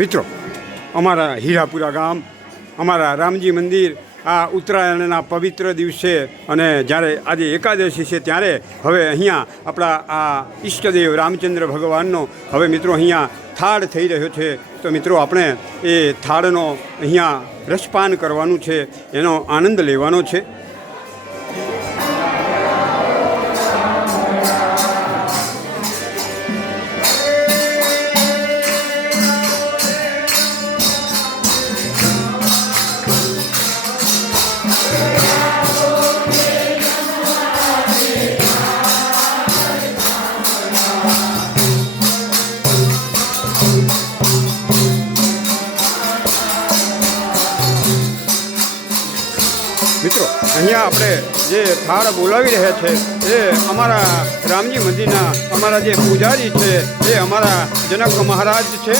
મિત્રો, અમારા હીરાપુરા ગામ, અમારા રામજી મંદિર આ ઉત્તરાયણના પવિત્ર દિવસે અને જ્યારે આજે એકાદશી છે ત્યારે હવે અહીંયા આપણા આ ઈષ્ટદેવ રામચંદ્ર ભગવાનનો હવે મિત્રો અહીંયા થાળ થઈ રહ્યો છે. તો મિત્રો આપણે એ થાળનો અહીંયા રસપાન કરવાનું છે, એનો આનંદ લેવાનો છે. મિત્રો, અહીંયા આપણે જે થાળ બોલાવી રહ્યા છે એ અમારા રામજી મંદિરના અમારા જે પૂજારી છે એ અમારા જનક મહારાજ છે.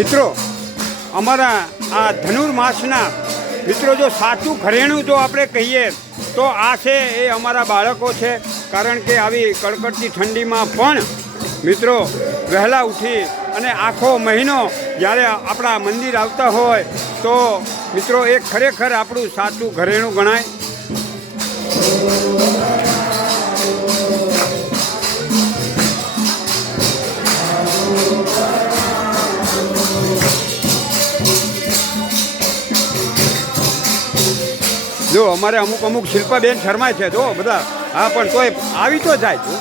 મિત્રો, અમારા આ ધનુર્માસના મિત્રો જો સાચું ઘરેણું જો આપણે કહીએ તો આ છે એ અમારા બાળકો છે. કારણ કે આવી કડકડતી ઠંડીમાં પણ મિત્રો વહેલા ઉઠી અને આખો મહિનો જ્યારે આપણા મંદિર આવતા હોય તો મિત્રો એ ખરેખર આપણું સાચું ઘરેણું ગણાય. જો અમારે અમુક શિલ્પાબેન શર્મા છે જો બધા, હા પણ તોય આવી તો જાય.